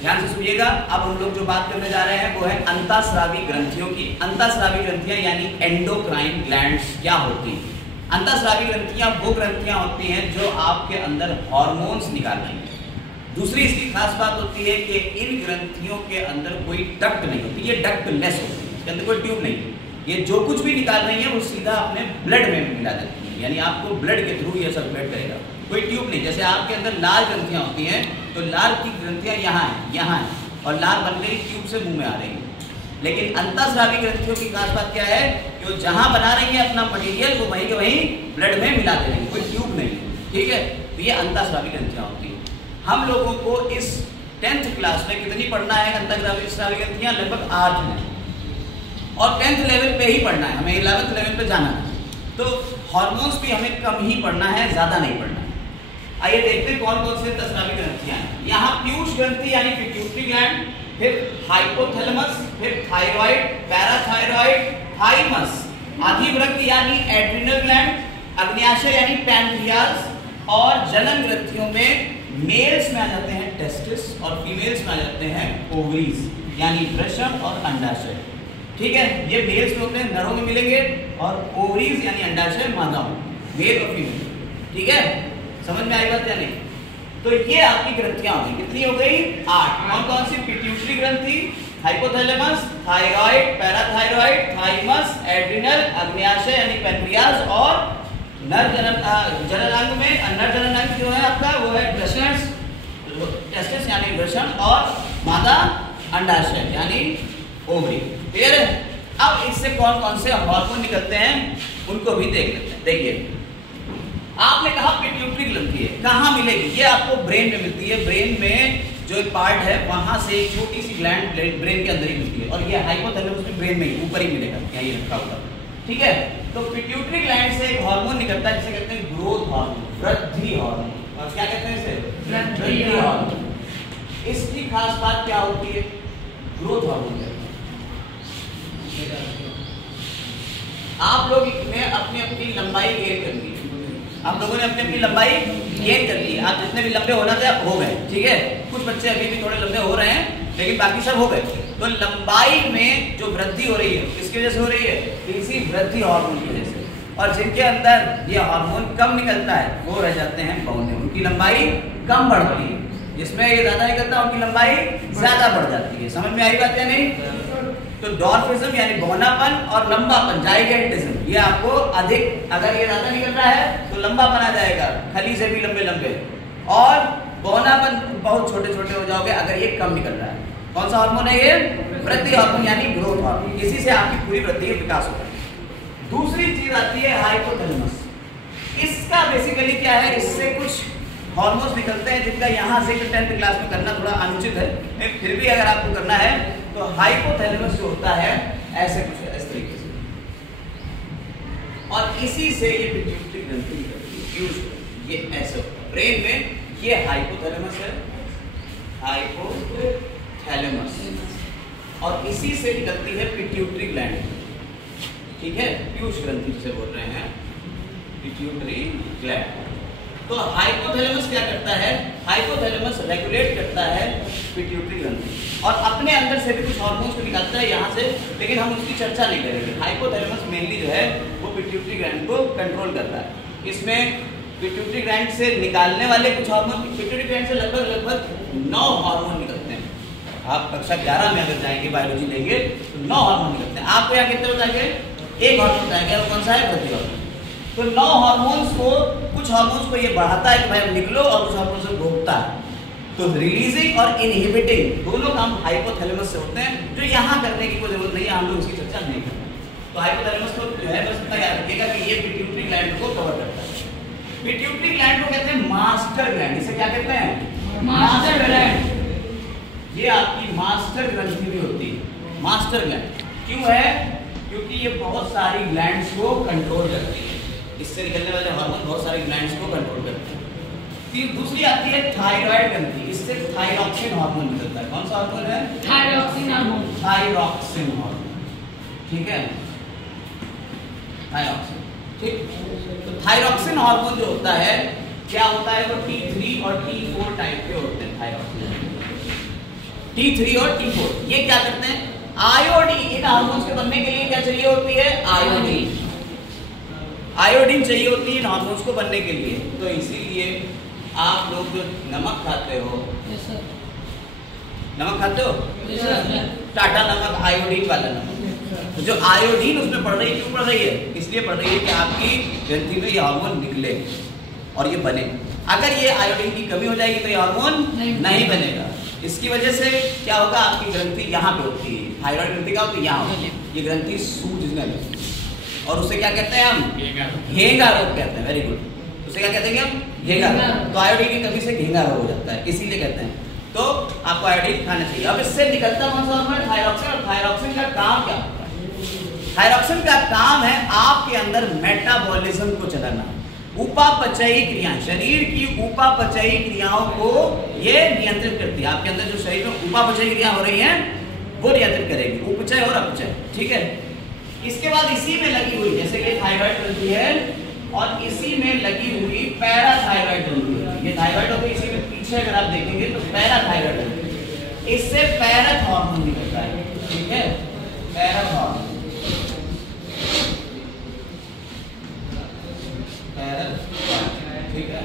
ध्यान से सुनिएगा। अब हम लोग जो बात करने जा रहे हैं वो है अंतःस्रावी ग्रंथियों की। अंतःस्रावी ग्रंथियां यानी एंडोक्राइन ग्लैंड्स क्या होती हैं? अंतःस्रावी ग्रंथियां वो ग्रंथियां होती हैं जो आपके अंदर हार्मोन्स निकाल रही हैं। दूसरी इसकी खास बात होती है कि इन ग्रंथियों के अंदर कोई डक्ट नहीं होती, ये डक्टलेस होती है, इसके अंदर कोई ट्यूब नहीं है। ये जो कुछ भी निकाल रही है वो सीधा अपने ब्लड में मिला देती है, यानी आपको ब्लड के थ्रू ये सर्कुलेट करेगा, कोई ट्यूब नहीं। जैसे आपके अंदर लाल ग्रंथियां होती हैं तो लाल की ग्रंथियां यहाँ है और लाल बन गई ट्यूब से मुंह में आ रही है। लेकिन अंतःस्रावी ग्रंथियों की खास बात क्या है कि वो जहां बना रही है अपना मटेरियल वो वहीं के वहीं ब्लड में मिला दे रही है, कोई ट्यूब नहीं है, ठीक है। तो ये अंतःस्रावी ग्रंथियां होती हैं। हम लोगों को इस 10th क्लास में कितनी पढ़ना है अंतःस्रावी ग्रंथियां? लगभग 8 है, और 10th लेवल पे ही पढ़ना है, हमें 11th लेवल पे जाना है। तो हार्मोन्स भी हमें कम ही पढ़ना है, ज्यादा नहीं पढ़ना है। आइए देखते हैं कौन कौन से अंतःस्रावी ग्रंथियां हैं। यहाँ पीयूष ग्रंथि यानी पिट्यूटरी ग्लैंड, फिर हाइपोथैलेमस, फिर थायराइड, पैराथायराइड, थाइमस, अधिवृक्क यानी एड्रिनल ग्लैंड, अग्न्याशय यानी पैनक्रियाज, और जनन ग्रंथियों में मेल्स में आ जाते हैं टेस्टिस और फीमेल्स में आ जाते हैं ओवरीज यानी वृषण और अंडाशय, ठीक है। ये मेल्स में होते हैं, नरों में मिलेंगे, और ओवरीज यानी अंडाशय मादा में, मेल और फीमेल, ठीक है। समझ में आई बात या नहीं? तो ये आपकी ग्रंथियां होगी, कितनी हो गई? 8। कौन कौन सी? पिट्यूटरी ग्रंथि, hypothalamus, thyroid, parathyroid, thymus, adrenal, अग्न्याशय यानी पैनक्रियाज, और नर जननांग में नर जननांग जो है आपका वो है टेस्टिस यानी वृषण, और मादा अंडाशय यानी ओवरी, क्लियर है। अब इससे कौन कौन से हार्मोन निकलते हैं उनको भी देख लेते हैं। देखिए, आपने कहा पिट्यूटरी ग्रंथि है, कहाँ मिलेगी? ये आपको ब्रेन में मिलती है। ब्रेन में जो एक पार्ट है वहां से एक छोटी सी ग्लैंड ब्रेन के अंदर ही मिलती है, और ये हाइपोथैलेमस में ब्रेन में ही ऊपर ही मिलेगा, यहाँ ये रखा होगा, ठीक है। तो पिट्यूटरी ग्लैंड से एक हार्मोन निकलता है जिसे कहते हैं ग्रोथ हार्मोन, वृद्धि हार्मोन। और क्या कहते हैं इसे? वृद्धि हार्मोन। इसकी खास बात क्या होती है? Growth hormone. आप लोग ने अपनी अपनी लंबाई गेन कर ली, आप लोगों ने अपनी अपनी लंबाई गेन कर ली। आप जितने भी लंबे होना थे आप हो गए, ठीक है। कुछ बच्चे अभी भी थोड़े लंबे हो रहे हैं, लेकिन बाकी सब हो गए। तो लंबाई में जो वृद्धि हो रही है किसकी वजह से हो रही है? इसी वृद्धि हार्मोन की वजह से। और जिनके अंदर ये हार्मोन कम निकलता है वो रह जाते हैं बौने, उनकी लंबाई कम बढ़ती है। जिसमें ये ज्यादा निकलता है उनकी लंबाई ज्यादा बढ़ जाती है। समझ में आई बात या नहीं? तो डॉर्फिज्म यानी बौनापन और लंबापन, जाइगेंटिज्म, ये आपको अधिक, अगर ये ज्यादा निकल रहा है तो लंबापन आ जाएगा, खली से भी लंबे लंबे, और बौनापन बहुत छोटे छोटे हो जाओगे अगर ये कम निकल रहा है। कौन सा हार्मोन है ये? वृद्धि हार्मोन यानी ग्रोथ हार्मोन। इसी से आपकी पूरी वृद्धि का विकास होता है। दूसरी चीज आती है हाइपोथैलेमस। इसका बेसिकली क्या है? इससे कुछ हार्मोन्स निकलते हैं जिनका यहाँ से 10th क्लास में करना थोड़ा अनुचित है, फिर भी अगर आपको करना है तो हाइपोथैलेमस जो होता है ऐसे कुछ इस तरीके से, और इसी से ये पिट्यूटरी ग्रंथि निकलती है। ये ऐसे ब्रेन में ये हाइपोथैलेमस है, हाइपोथैलेमस, और इसी से निकलती है पिट्यूटरी ग्लैंड, ठीक है। पीयूष ग्रंथि से बोल रहे हैं, पिट्यूटरी ग्लैंड। तो हाइपोथैलेमस क्या करता है? हाइपोथैलेमस रेगुलेट करता है पिट्यूटरी ग्रंथि, और अपने अंदर से भी कुछ हार्मोन्स को निकालता है यहाँ से, लेकिन हम उसकी चर्चा नहीं करेंगे। हाइपोथैलेमस मेनली जो है वो पिट्यूटरी ग्लैंड को कंट्रोल करता है। इसमें पिट्यूटरी ग्लैंड से निकालने वाले कुछ हार्मोन, पिट्यूटरी ग्लैंड से लगभग 9 हार्मोन निकलते हैं। आप कक्षा 11 में अगर जाएंगे, बायोलॉजी लेंगे, तो 9 हार्मोन निकलते हैं। आपको यहाँ कितने बताएंगे? एक हार्मोन बताएंगे, वो कौन सा है? वृद्धि हार्मोन। तो 9 हार्मोन्स को, कुछ हार्मोन्स को ये बढ़ाता है कि भाई निकलो, और कुछ हार्मोन्स को रोकता है। तो रिलीजिंग और इनहिबिटिंग दोनों काम हाइपोथैलेमस से होते हैं, जो यहाँ करने की कोई जरूरत नहीं है, हम लोग इसकी चर्चा नहीं करेंगे। तो हाइपोथैलेमस को जो है बस इतना याद रखिएगा कि ये पिट्यूटरी ग्लैंड को कवर करता है। पिट्यूटरी ग्लैंड को कहते हैं मास्टर ग्लैंड। इसे क्या कहते हैं? Master gland. ये आपकी मास्टर ग्रंथि भी होती है, मास्टर ग्लैंड। क्यों है? क्योंकि ये बहुत सारी ग्लैंड्स को कंट्रोल करती है। इससे निकलने वाले हार्मोन बहुत सारे ग्लैंड्स को कंट्रोल करते हैं। फिर दूसरी आती है थायराइड ग्रंथि। इससे थायरॉक्सिन हार्मोन निकलता है। कौन सा हार्मोन है? Thyroxine hormone. थायरॉक्सिन हार्मोन, ठीक है, थायरॉक्सिन, ठीक। तो थायरॉक्सिन हार्मोन जो होता है क्या होता है? वो T3 और T4 टाइप के होते हैं थायरॉक्सिन। T3 और T4, ये क्या करते हैं? आयोडीन, इन हार्मोन्स के बनने के लिए क्या चाहिए होती है? आयोडीन। आयोडीन चाहिए होती है इन हार्मोन्स को बनने के लिए। तो इसीलिए आप लोग जो नमक खाते हो, नमक खाते हो, टाटा नमक, आयोडीन वाला नमक, तो जो आयोडीन उसमें पड़ रही है, क्यों पड़ रही है? इसलिए पड़ रही है कि आपकी ग्रंथि में ये हार्मोन निकले और ये बने। अगर ये आयोडीन की कमी हो जाएगी तो ये हार्मोन नहीं बनेगा। इसकी वजह से क्या होगा? आपकी ग्रंथि यहाँ पे होती है, थायराइड ग्रंथि क्या होती है? यहाँ होती है। ये ग्रंथि सूजने लगती है और उसे क्या कहते हैं हम? घेंगा रोग कहते हैं। Very good. उसे क्या कहते हैं हम? घेंगा रोग। तो आयोडीन की कमी से घेंगा रोग हो जाता है, इसीलिए कहते हैं। तो आपको आयोडीन खाना चाहिए। अब इससे निकलता कौन सा हार्मोन? थायरॉक्सिन। और थायरॉक्सिन का काम क्या होता है? थायरॉक्सिन का काम है आपके अंदर मेटाबॉलिज्म को चलाना, उपापचयी क्रियाएं, शरीर की उपापचयी क्रियाओं को ये नियंत्रित करती है। आपके अंदर जो शरीर में उपापचयी क्रियाएं हो रही हैं वो नियंत्रित करेगी, उपचय और अपचय। ठीक है। इसके बाद इसी में लगी हुई, जैसे कि थायराइड ग्रंथि है और इसी में लगी हुई पैराथायराइड ग्रंथि है। ये थायराइड होती है, इसी में पीछे अगर आप देखेंगे तो पैराथायराइड है। इससे पैरथ हार्मोन निकलता है। ठीक है, पैरथ हार्मोन, ठीक है,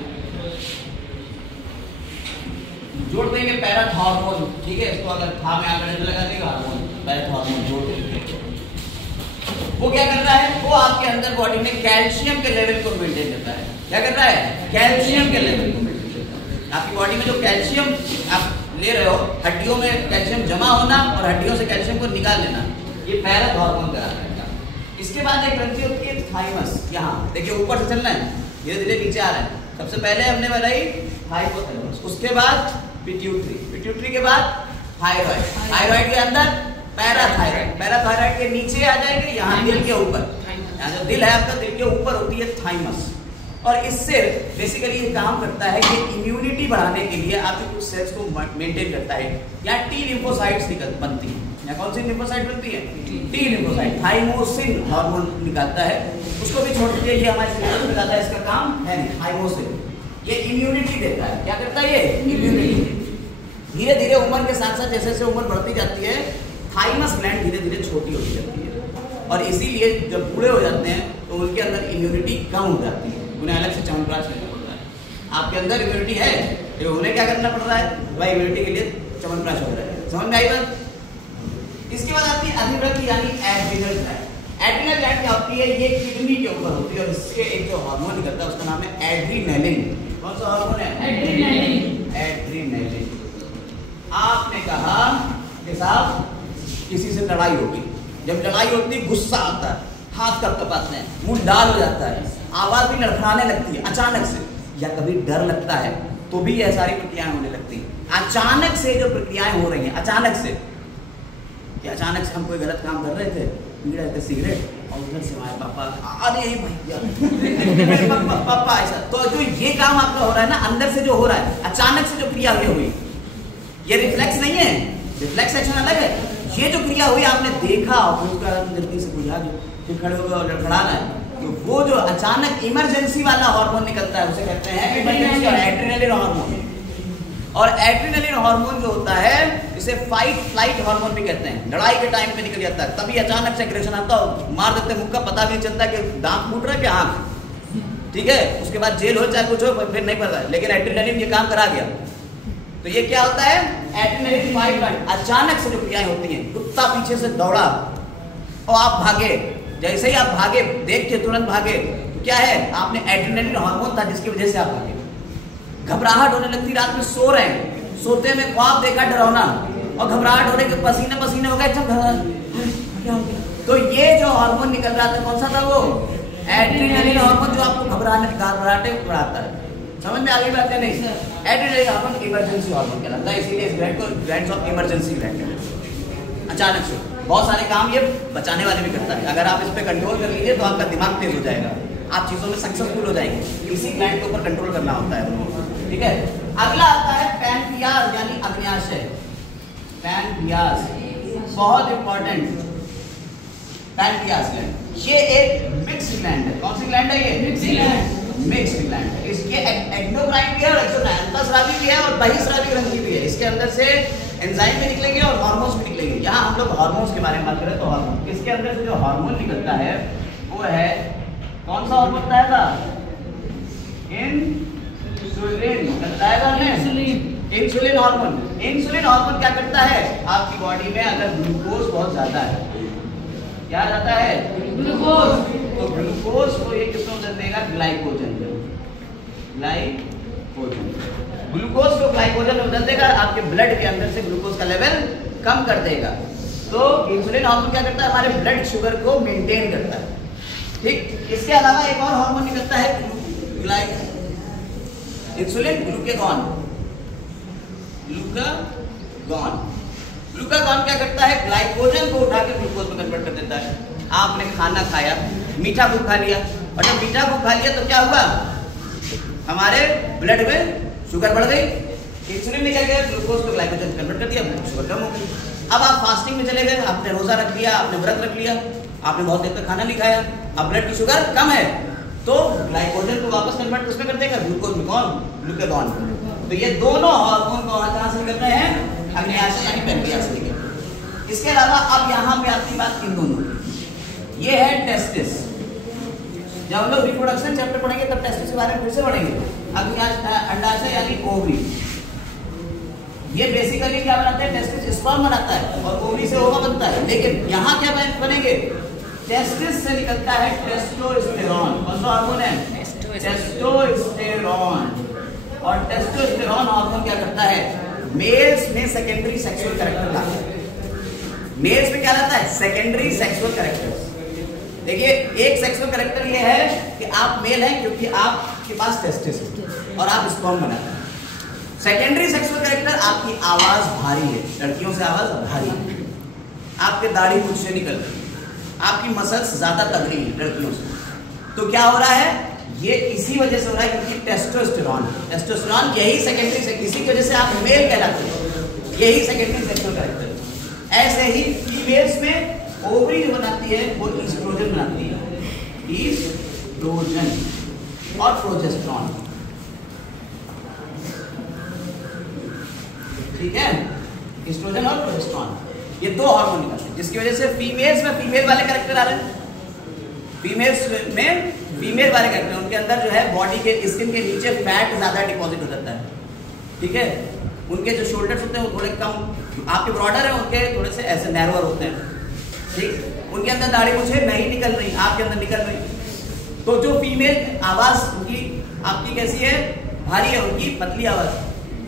जोड़ देंगे पैरथ हार्मोन। ठीक है, इसको अगर था में आगे लगा देगा हार्मोन, पैरथ हार्मोन जोड़ देंगे। वो क्या कर रहा है? वो आपके अंदर बॉडी में कैल्शियम के लेवल को मेंटेन करता है। क्या कर रहा है? कैल्शियम के लेवल को मेंटेन करता है। आपकी बॉडी में जो कैल्शियम आप ले रहे हो, हड्डियों में कैल्शियम जमा होना और हड्डियों से कैल्शियम को निकाल लेना, ये पैरथ हार्मोन कराता है। इसके बाद एक ग्रंथि होती है थाइमस। यहाँ देखिए, ऊपर से चलना है, धीरे धीरे नीचे आ रहा है। सबसे पहले हमने बनाई हाइपोथैलेमस, उसके बाद पिट्यूटरी, पिट्यूटरी के बाद थायराइड, थायराइड के अंदर पैराथायराइड, पैराथायराइड के नीचे आ जाएंगे यहाँ दिल के ऊपर, यहाँ जो दिल है आपका दिल के ऊपर होती है थाइमस। और इससे बेसिकली ये काम करता है कि इम्यूनिटी बढ़ाने के लिए आपके कुछ सेल्स को मेंटेन करता है। यहाँ टी लिम्फोसाइट्स बनती है। यहाँ कौन सी लिम्फोसाइट बनती है? T lymphocyte. थाइमोसिन हार्मोन निकालता है, उसको भी छोड़ दीजिए, ये हमारे सिलेबस में ज्यादा इसका काम है नहीं। थाइमोसिन ये इम्यूनिटी देता है। क्या करता है? ये इम्यूनिटी। धीरे धीरे उम्र के साथ साथ जैसे जैसे उम्र बढ़ती जाती है, थाइमस ग्लैंड धीरे धीरे छोटी होती जाती है और इसीलिए जब बूढ़े हो जाते हैं तो उनके अंदर इम्यूनिटी कम हो जाती है, उन्हें अलग से च्यवनप्राश लेना पड़ता है। आपके अंदर इम्यूनिटी है तो उन्हें क्या करना पड़ रहा है? भाई इम्यूनिटी के लिए च्यवनप्राश हो रहा है। समझ में आई बात? इसके बाद आती है अधिवृक्ति यानी एड्रिनल ग्लैंड। एड्रिनल ग्लैंड क्या होती है? ये किडनी के ऊपर होती है और इससे एक जो हार्मोन निकलता है उसका नाम है एड्रीनलिन। कौन सा हार्मोन है? एड्रीनलिन। एड्रीनलिन। आपने कहा कि साहब किसी से लड़ाई होगी, जब लड़ाई होती है गुस्सा आता है, हाथ कपकपाते हैं, मुंह लाल हो जाता है, आवाज भी लड़खड़ाने लगती है अचानक से, या कभी डर लगता है तो भी यह सारी प्रक्रियाएं होने लगती हैं। अचानक से जो प्रक्रियाएं हो रही हैं, अचानक से कि अचानक से हम कोई गलत काम कर रहे थे, पी रहे थे सिगरेट और उधर से हमारे पापा, अरे भैया पापा ऐसा, तो जो ये काम आपका हो रहा है ना, अंदर से जो हो रहा है, अचानक से जो क्रिया हुई, ये रिफ्लेक्स नहीं है, रिफ्लेक्स एक्शन अलग है। ये जो क्रिया हुई आपने देखा और उसका जल्दी से बुझा दिया, फिर खड़े हो गए और लड़खड़ाना है, तो वो जो अचानक इमरजेंसी वाला हार्मोन निकलता है उसे कहते हैं इमरजेंसी और एड्रेनलिन हार्मोन। और एड्रेनलिन हार्मोन जो होता है इसे फाइट फ्लाइट हार्मोन भी कहते हैं। लड़ाई के टाइम पे निकल जाता है, तभी अचानक से एग्रेशन आता है, मार देते हैं मुक्का, पता भी नहीं चलता कि दांत फूट रहा है कि आंख, ठीक है, उसके बाद जेल हो चाहे कुछ हो फिर नहीं पता, लेकिन एड्रेनलिन ये काम करा गया। तो ये क्या होता है? Adrenaline fight flight. अचानक से जो क्रियाएं होती हैं, कुत्ता पीछे से दौड़ा और आप भागे, जैसे ही आप भागे, देख के तुरंत भागे, तो क्या है? आपने एड्रेनलिन हार्मोन था जिसकी वजह से आप भागे। घबराहट होने लगती, रात में सो रहे हैं, सोते में ख्वाब देखा डरावना और घबराहट होने के पसीने पसीने हो गए, क्या हो गया? तो ये जो हार्मोन निकल रहा था कौन सा था? वो एड्रेनलिन हार्मोन जो आपको घबराहटे बढ़ाता है। समझ में आ गई बात है? नहीं, एड्रेनलिन हार्मोन इमरजेंसी हार्मोन कहलाता है, इसीलिए इस ग्लैंड को ग्लैंड्स ऑफ इमरजेंसी ग्लैंड कहते हैं। अचानक से बहुत सारे काम ये बचाने वाले भी करता है। अगर आप इस पे कंट्रोल कर लीजिए तो आपका दिमाग तेज हो जाएगा, आप चीजों में सक्सेसफुल हो जाएंगे। इसी ग्लैंड के ऊपर कंट्रोल करना होता है, ठीक है। अगला आता है पैनक्रियाज यानी अग्न्याशय। पैनक्रियाज बहुत इंपॉर्टेंट। पैनक्रियाज ग्लैंड ये एक मिक्स्ड ग्लैंड है। कौन सी ग्लैंड है? ये मिक्स्ड ग्लैंड। मिक्स्ड ग्लैंड है। इसके एंडोक्राइन भी है और अंतःस्रावी भी है और बहिस्रावी ग्रंथि भी है। इसके अंदर से एंजाइम भी निकलेंगे और हार्मोन्स भी निकलेंगे। यहाँ हम लोग हार्मोन्स के बारे में बात करें तो हार्मोन, इसके अंदर से जो हार्मोन निकलता है वो है, कौन सा हार्मोन बताया था? इंसुलिन बताया था हमने, इंसुलिन हार्मोन। इंसुलिन हार्मोन क्या करता है आपकी बॉडी में, अगर ग्लूकोज बहुत ज्यादा है, क्या जाता है? ग्लूकोज। तो ग्लूकोज को ये किसको बदल देगा? ग्लाइकोजन। ग्लूकोज को ग्लाइकोजन में बदल देगा, आपके ब्लड के अंदर से ग्लूकोज का लेवल कम कर देगा। तो इंसुलिन हार्मोन क्या करता है? हमारे ब्लड शुगर को मेंटेन करता है। ठीक, इसके अलावा एक और हार्मोन निकलता है इंसुलिन ग्लूकागॉन। ग्लूकागॉन क्या करता है? ग्लाइकोजन को उठा के ग्लूकोज में कन्वर्ट कर देता है। आपने खाना खाया, मीठा खूब खा लिया, और जब मीठा खूब खा लिया तो क्या हुआ? हमारे ब्लड में शुगर बढ़ गई। इंसुलिन ने क्या किया? ग्लूकोज को ग्लाइकोजन कन्वर्ट कर दिया, ब्लड शुगर कम हो गई। अब आप फास्टिंग में चले गए, आपने रोजा रख लिया, आपने व्रत रख लिया, आपने बहुत देर तक खाना नहीं खाया, अब ब्लड की शुगर कम है, तो ग्लाइकोजन को वापस कन्वर्ट किसमें कर देगा? ग्लूकोज में। कौन? ग्लूकागॉन। तो ये दोनों हार्मोन कहां से निकल रहे हैं? अग्न्याशय यानी पैनक्रियाज से निकल रहे हैं। इसके अलावा अब यहाँ पे आती बात इन दोनों, ये है टेस्टिस। जब हम लोग रिप्रोडक्शन चैप्टर पढ़ेंगे तब टेस्टिस के बारे में फिर से पढ़ेंगे। अंडाशय यानी ओवरी, ये बेसिकली क्या बनाते हैं? टेस्टिस स्पर्म बनाता है और ओवरी से ओवा बनता है। लेकिन यहाँ क्या बनेंगे? टेस्टिस से निकलता है टेस्टोस्टेरोन। कौन सा हार्मोन है? टेस्टोस्टेरोन। और टेस्टोस्टेरोन हार्मोन क्या करता है? मेल्स में सेकेंडरी सेक्सुअल कैरेक्टर लाता है। मेल्स में क्या लाता है? Secondary sexual character. देखिए, एक सेक्सुअल कैरेक्टर ये है कि आप मेल हैं क्योंकि आपके पास टेस्टिस है और आप स्पर्म बनाते हैं। सेकेंडरी सेक्सुअल कैरेक्टर, आपकी आवाज भारी है, लड़कियों से आवाज भारी है, आपके दाढ़ी मुझ से निकल रही है, आपकी मसल्स ज्यादा तगड़ी है लड़कियों से। तो क्या हो रहा है? ये इसी वजह से हो रहा है क्योंकि टेस्टोस्टेरोन यही सेकेंडरी से, इसी की वजह से आप मेल कहलाते हैं, यही सेकेंडरी सेक्सुअल कैरेक्टर। ऐसे ही फीमेल्स में ओवरी जो बनाती है वो ईस्ट्रोजन बनाती है, ईस्ट्रोजन और प्रोजेस्टेरॉन। ठीक है, ईस्ट्रोजन और प्रोजेस्टेरॉन, ये दो हार्मोन निकलते हैं जिसकी वजह से फीमेल्स में फीमेल वाले कैरेक्टर आ रहे हैं। फीमेल्स में फीमेल वाले कैरेक्टर, उनके अंदर जो है बॉडी के स्किन के नीचे फैट ज्यादा डिपॉजिट हो जाता है। ठीक है, उनके जो शोल्डर्स होते हैं वो थोड़े कम, आपके ब्रॉडर है, उनके थोड़े से ऐसे नैरोअर होते हैं। ठीक, उनके अंदर दाढ़ी मुझे नहीं निकल रही, आपके अंदर निकल रही। तो जो फीमेल आवाज उनकी आपकी कैसी है? भारी है, उनकी पतली आवाज।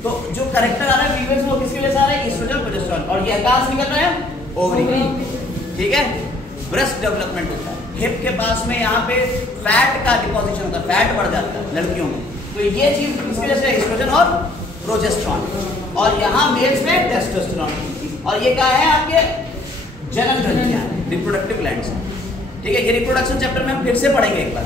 तो जो कैरेक्टर आ रहा है फीमेल्स वो किसकी वजह से आ रहा है? Estrogen progesterone. और ये कहां से निकल रहा है? ओवरी। ठीक है, ब्रेस्ट डेवलपमेंट होता है, हिप के पास में यहाँ पे फैट का डिपोजिशन होता है, फैट बढ़ जाता है लड़कियों में। तो ये चीज किसकी वजह से? ईस्ट्रोजन और प्रोजेस्टेरॉन। और यहाँ मेल्स में टेस्टोस्टेरोन। और ये क्या है? आपके जनन ग्रंथियां, रिप्रोडक्टिव ग्लैंड्स। ठीक है, ये रिप्रोडक्शन चैप्टर में हम फिर से पढ़ेंगे। एक बार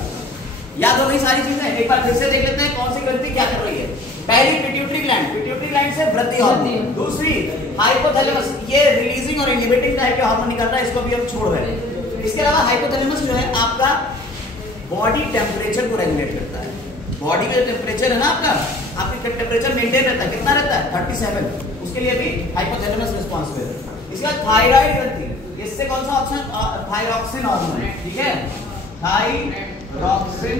याद हो गई सारी चीजें? एक बार फिर से देख लेते हैं कौन सी ग्रंथि क्या कर रही है। पहली पिट्यूटरी ग्लैंड, पिट्यूटरी ग्लैंड से वृद्धि हार्मोन। दूसरी हाइपोथैलेमस, ये रिलीजिंग और इनहिबिटिंग टाइप के हार्मोन निकलता है, इसको भी हम छोड़ रहे हैं। इसके अलावा हाइपोथैलेमस जो है आपका बॉडी टेम्परेचर को रेगुलेट करता है। बॉडी में टेम्परेचर है ना आपकी टेम्परेचर मेंटेन रहता है, कितना रहता है? 37। उसके लिए भी हाइपोथैलेमस रिस्पांसिबल है। इसका थायराइड ग्रंथि, इससे कौन सा ऑप्शन? Thyroxine hormone. ठीक है, थायरॉक्सिन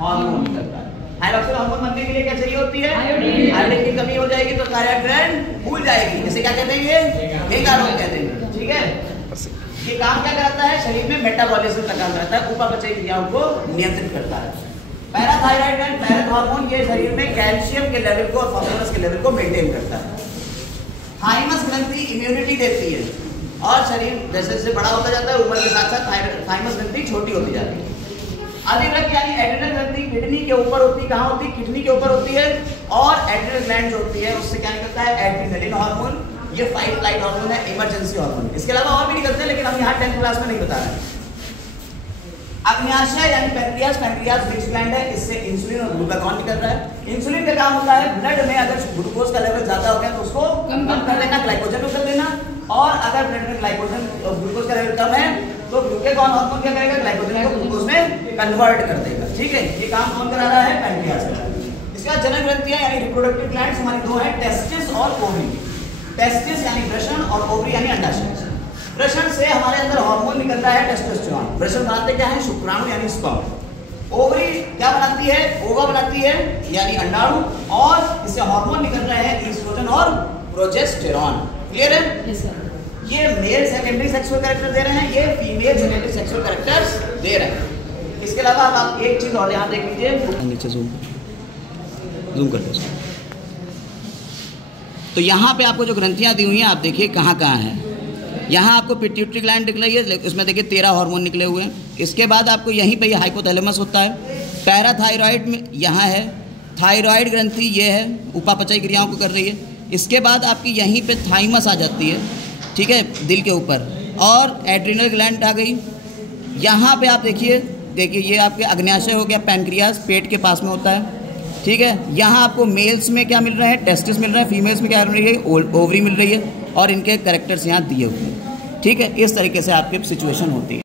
हार्मोन निकलता है। थायरॉक्सिन हार्मोन बनने के लिए क्या चाहिए होती है? आयोडीन की कमी हो जाएगी तो थायराइड ग्लैंड फूल जाएगी, जिसे क्या कहते हैं? ये मेगा रोग कहते हैं। ठीक है, ये काम क्या करता है? शरीर में मेटाबॉलिज्म का काम करता है, उपापचय क्रियाओं को नियंत्रित करता है। पैराथायराइड ग्लैंड, पैराथ हार्मोन, ये शरीर में कैल्शियम के लेवल को और फास्फोरस के लेवल को मेंटेन करता है। थाइमस ग्रंथि इम्यूनिटी देती है और शरीर जैसे जैसे बड़ा होता जाता है उम्र के साथ साथ थाइमस ग्रंथि छोटी होती जाती है। अधिवृक्क यानी एड्रिनल ग्रंथि किडनी के ऊपर होती है। कहाँ होती है? किडनी के ऊपर होती है। और एड्रिनल ग्लैंड जो होती है उससे क्या निकलता है? Adrenaline hormone. ये फाइट लाइट हार्मोन है, इमरजेंसी हार्मोन। इसके अलावा और भी निकलते हैं लेकिन हम यहाँ 10th क्लास में नहीं बता रहे हैं। अग्न्याशय यानी पैंक्रियाज, पैंक्रियाज मिक्स ग्लैंड है, इससे इंसुलिन और ग्लूकागॉन निकल रहा है। इंसुलिन का काम होता है ब्लड में अगर ग्लूकोज का लेवल ज्यादा हो गया तो उसको कम कर देना, ग्लाइकोजन को कर देना। और अगर ब्लड में ग्लाइकोजन और ग्लूकोज का लेवल कम है तो ग्लूकागॉन हार्मोन क्या करेगा? ग्लाइकोजन को ग्लूकोज में कन्वर्ट कर देगा। ठीक है, ये काम कौन करा रहा है? पैंक्रियाज। इसके बाद जनन ग्रंथियां यानी रिप्रोडक्टिव ग्लैंड्स हमारी दो है, टेस्टिस और ओवरी। टेस्टिस यानी वृषण और ओवरी यानी अंडाशय। वृषण से हमारे अंदर हार्मोन निकल रहा है टेस्टोस्टेरोन। वृषण बनाते क्या है? शुक्राणु यानी स्पर्म। ओवरी क्या बनाती है? ओवा बनाती है यानी अंडाणु, और इससे हार्मोन निकल रहे हैं ईस्ट्रोजन और प्रोजेस्टेरॉन। क्लियर है? Yes sir. ये मेल सेकेंडरी सेक्सुअल कैरेक्टर दे रहे हैं, ये फीमेल सेकेंडरी सेक्सुअल कैरेक्टर्स दे रहे हैं। इसके अलावा आप एक चीज और यहाँ देख लीजिए, नीचे जूम कर दो। तो यहाँ पे आपको जो ग्रंथियाँ दी हुई हैं आप देखिए कहाँ कहाँ हैं। यहाँ आपको पिट्यूटरी ग्लैंड निकला है, उसमें देखिए 13 हार्मोन निकले हुए हैं। इसके बाद आपको यहीं पे ये हाइपोथैलेमस होता है। पैराथायरॉइड में यहाँ है, थायरॉइड ग्रंथि ये है, उपापचयी क्रियाओं को कर रही है। इसके बाद आपकी यहीं पे थाइमस आ जाती है, ठीक है, दिल के ऊपर, और एड्रिनल ग्लैंड आ गई। यहाँ पे आप देखिए ये आपके अग्न्याशय हो गया, पैनक्रियास पेट के पास में होता है, ठीक है। यहाँ आपको मेल्स में क्या मिल रहा है? टेस्टिस मिल रहा है। फीमेल्स में क्या मिल रही है? ओवरी मिल रही है, और इनके कैरेक्टर्स यहाँ दिए हुए हैं, ठीक है। इस तरीके से आपकी सिचुएशन होती है।